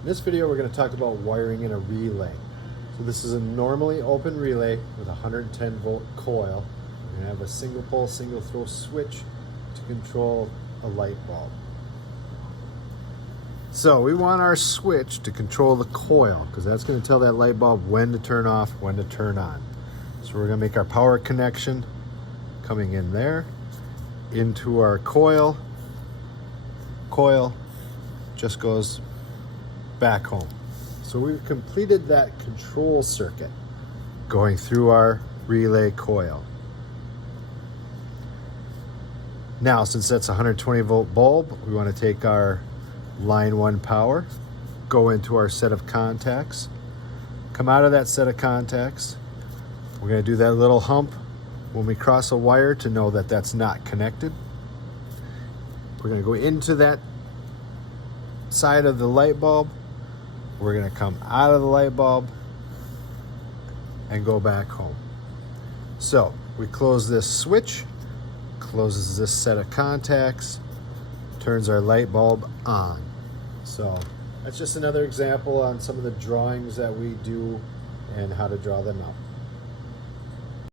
In this video, we're going to talk about wiring in a relay. So this is a normally open relay with a 110 volt coil. We're going to have a single pole, single throw switch to control a light bulb. So we want our switch to control the coil because that's going to tell that light bulb when to turn off, when to turn on. So we're going to make our power connection coming in there into our coil. Coil just goes back home. So we've completed that control circuit going through our relay coil. Now, since that's a 120 volt bulb, we want to take our line 1 power, go into our set of contacts, come out of that set of contacts. We're going to do that little hump when we cross a wire to know that that's not connected. We're going to go into that side of the light bulb. We're going to come out of the light bulb and go back home. So we close this switch, closes this set of contacts, turns our light bulb on. So that's just another example on some of the drawings that we do and how to draw them out.